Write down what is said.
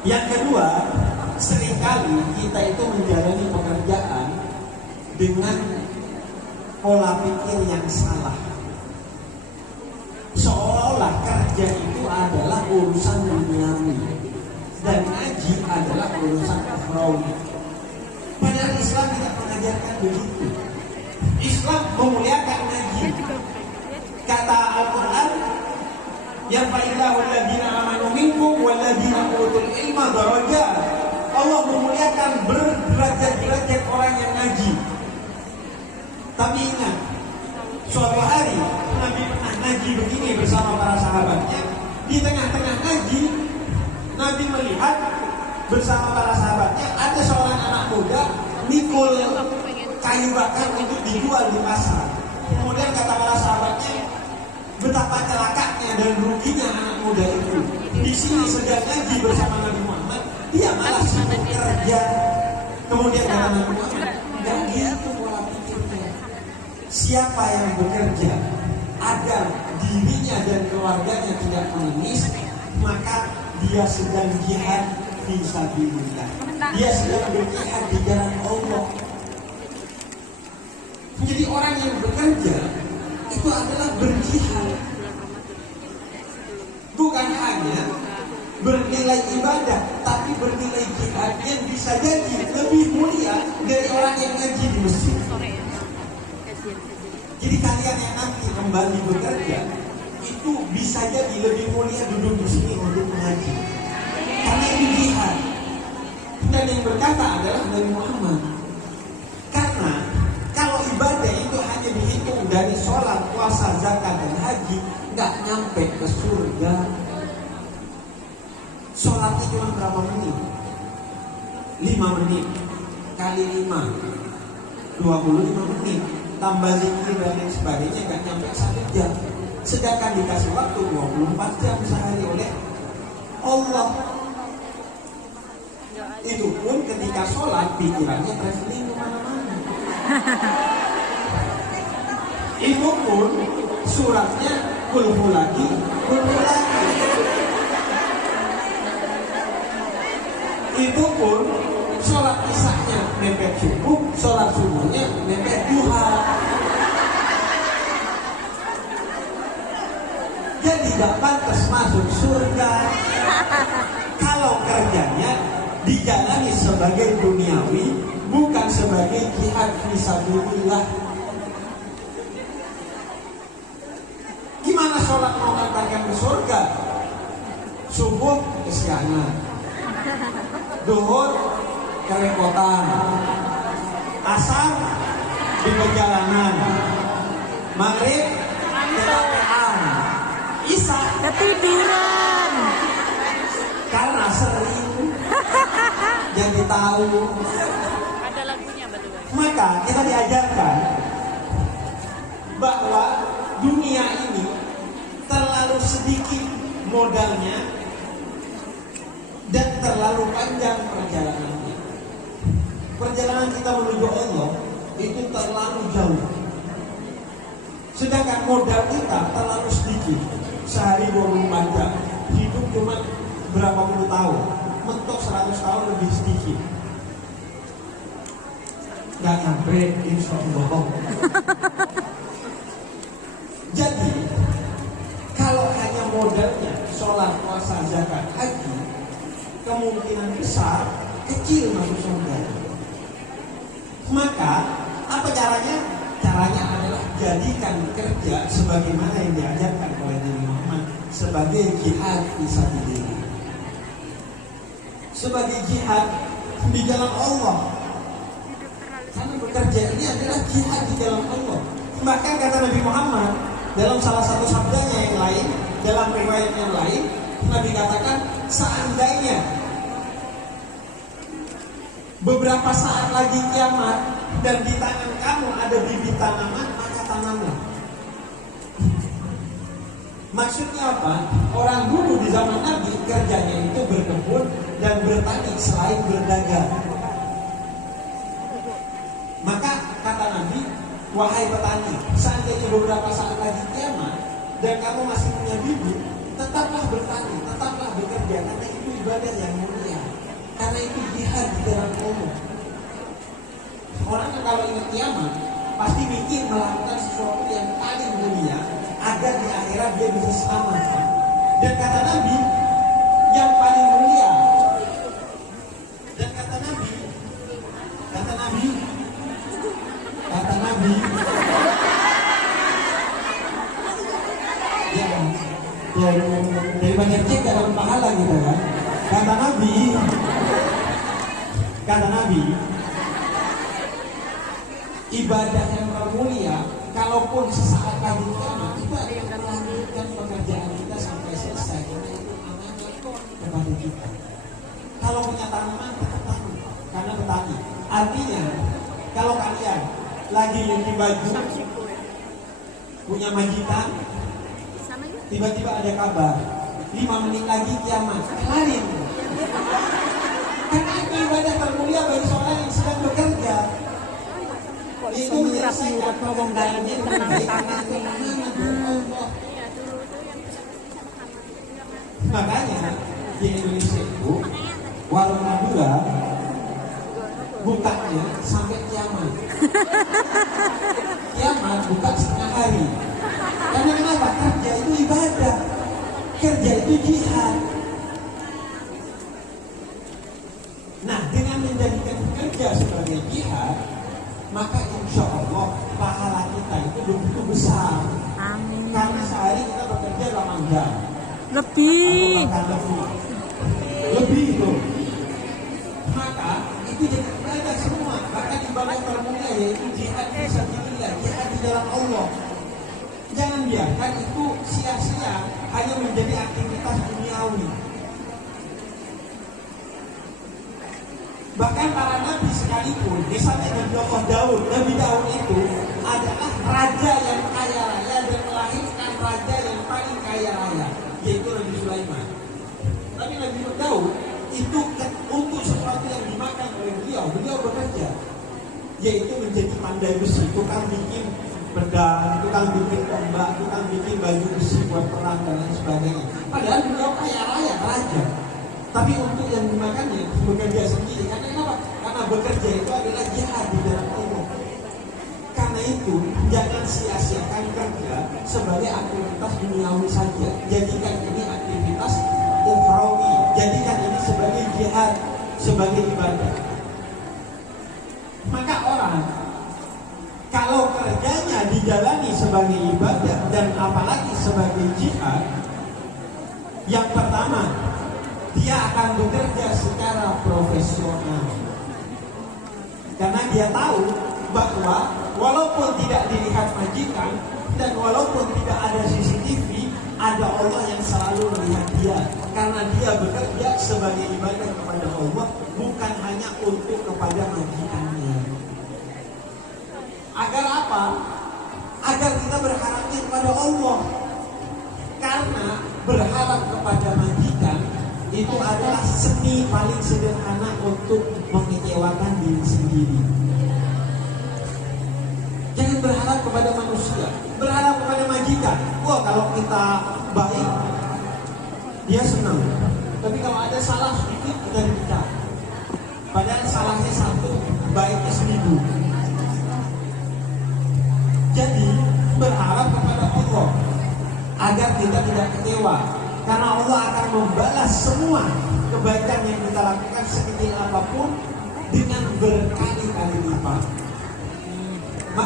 Yang kedua, seringkali kita itu menjalani pekerjaan dengan pola pikir yang salah. Seolah-olah kerja itu adalah urusan duniawi dan ngaji adalah urusan akhrawi. Padahal Islam tidak mengajarkan begitu. Islam memuliakan ngaji. Kata Al-Quran, ya fa'illahu alladhina amanu minkum walladhina utul ilma darajat. Allah memuliakan berderajat-derajat orang yang ngaji. Tapi ingat, suatu hari Nabi pernah ngaji begini bersama para sahabatnya. Di tengah-tengah ngaji, Nabi melihat bersama para sahabatnya ada seorang anak muda mikul kayu bakar untuk dijual di pasar. Kemudian kata para sahabatnya, betapa celakanya dan ruginya anak muda itu. Di sini sedang ngaji bersama Nabi Muhammad, dia malah sibuk kerja. Kemudian kata Nabi Muhammad, enggak gitu pola pikirnya. Siapa yang bekerja agar dirinya dan keluarganya tidak menangis, maka dia sedang jihad fisabilillah. Dia sedang berjihad di jalan Allah. Jadi orang yang bekerja itu adalah berjihad, bukan hanya bernilai ibadah, tapi bernilai jihad yang bisa jadi lebih mulia dari orang yang ngaji di masjid. Jadi kalian yang nanti kembali bekerja itu bisa jadi lebih mulia duduk di sini untuk mengaji, karena ini jihad. Dan yang berkata adalah Nabi Muhammad. Karena kalau ibadah itu hanya dihitung dari sholat, puasa, zakat, dan haji, nggak nyampe ke surga. Sholatnya cuma berapa menit? 5 menit kali 5 25 menit, tambah zikir dan lain sebagainya, nggak nyampe 1 jam. Sedangkan dikasih waktu 24 jam sehari oleh Allah. Itu pun ketika sholat pikirannya traveling kemana-mana. Itu pun suratnya kulhu lagi. Itu pun sholat isya-nya mepet subuh, sholat subuhnya mepet duha. Jadi tidak pantas masuk surga. Kalau kerjanya dijalani sebagai duniawi, bukan sebagai jihad fisabilillah. Gimana sholat mau mengantarkan ke surga? Subuh kesiangan, duhur kerepotan, asar di perjalanan, maghrib kecapean, isya ketiduran karena sering jadi tahu. ada lagunya betul. Maka kita diajarkan bahwa dunia ini terlalu sedikit modalnya dan terlalu panjang perjalanannya. Perjalanan kita menuju Allah itu terlalu jauh. Sedangkan modal kita terlalu sedikit. Sehari 24 jam, hidup cuma berapa puluh tahun, mentok 100 tahun lebih sedikit. Gak nyampe, insya Allah. Jadi, kalau hanya modalnya sholat, puasa, zakat, haji, kemungkinan besar kecil masuk surga. Maka, apa caranya? Caranya adalah jadikan kerja sebagaimana yang diajarkan oleh Nabi Muhammad sebagai jihad fisabilillah. Sebagai jihad di jalan Allah. Karena bekerja ini adalah jihad di jalan Allah. Bahkan kata Nabi Muhammad dalam salah satu sabdanya yang lain, dalam riwayat yang lain, Nabi katakan, seandainya beberapa saat lagi kiamat dan di tangan kamu ada bibit tanaman, maka tanamlah. Maksudnya apa? Orang dulu di zaman Nabi kerjanya itu berkebun dan bertani selain berdagang. Maka kata Nabi, wahai petani, seandainya beberapa saat lagi kiamat dan kamu masih punya bibit, tetaplah bertani, tetaplah bekerja, karena itu ibadah yang mulia. Karena itu jihad di dalam Allah. Orang kalau ingat kiamat pasti mikir melakukan sesuatu yang paling mulia agar di akhirat dia bisa selamat. Dan kata Nabi, yang paling mulia. Dan kata Nabi, ya, dari banyak cek dalam pahala gitu kan. Kata Nabi, ibadah yang termulia, kalaupun sesaat lagi kiamat, itu akan melanjutkan pekerjaan kita sampai selesai. Karena itu amanah kepada kita. Kalau punya tanaman, tetap tanam, karena petani. Artinya, kalau kalian lagi nyuci baju, punya majikan, tiba-tiba ada kabar, 5 menit lagi kiamat, kelarin. Karena itu ibadah termulia bagi seorang yang sedang bekerja. Itu menyelesaikan pekerjaannya dengan baik karena itu amanah dari Allah. Makanya di Indonesia itu warung Madura bukanya sampai kiamat. Kiamat buka setengah hari. Karena kenapa? Kerja itu ibadah, kerja itu jihad. Nah, dengan menjadikan kerja sebagai jihad, maka insya Allah pahala kita itu begitu besar. Amin. Karena sehari kita bekerja 8 jam. Lebih. Lebih itu. Maka itu jadi ibadah semua. Bahkan ibadah termulia yaitu jihad fisabilillah, jihad di dalam Allah. Jangan biarkan itu sia-sia hanya menjadi aktivitas duniawi. Bahkan para nabi sekalipun, misalnya Nabi Daud itu adalah raja yang kaya raya dan melahirkan raja yang paling kaya raya, yaitu Nabi Sulaiman. Tapi Nabi Daud itu untuk sesuatu yang dimakan oleh beliau bekerja, yaitu menjadi pandai besi, tukang bikin pedang, tukang bikin tombak, tukang bikin baju besi buat perang dan lain sebagainya. Padahal beliau kaya raya, raja. Tapi untuk yang dimakannya bekerja sendiri. Karena apa? Karena bekerja itu adalah jihad di dalam Allah. Karena itu jangan sia-siakan kerja sebagai aktivitas duniawi saja. Jadikan ini aktivitas ukhrawi. Jadikan ini sebagai jihad, sebagai ibadah. Maka orang kalau kerjanya dijalani sebagai ibadah dan apalagi sebagai jihad, yang pertama, dia akan bekerja secara profesional. Karena dia tahu bahwa walaupun tidak dilihat majikan dan walaupun tidak ada CCTV, ada Allah yang selalu melihat dia. Karena dia bekerja sebagai ibadah kepada Allah, bukan hanya untuk kepada majikannya. Agar apa? Agar kita berharapnya kepada Allah. Karena berharap kepada majikan itu adalah seni paling sederhana untuk mengecewakan diri sendiri. Jangan berharap kepada manusia, berharap kepada majikan. Wah, kalau kita baik, dia senang. Tapi kalau ada salah sedikit, kita dipecat. Padahal salahnya 1, baiknya 1000. Jadi berharap kepada Allah agar kita tidak kecewa. Karena Allah akan membalas semua kebaikan yang kita lakukan sekecil apapun dengan berkali-kali lipat.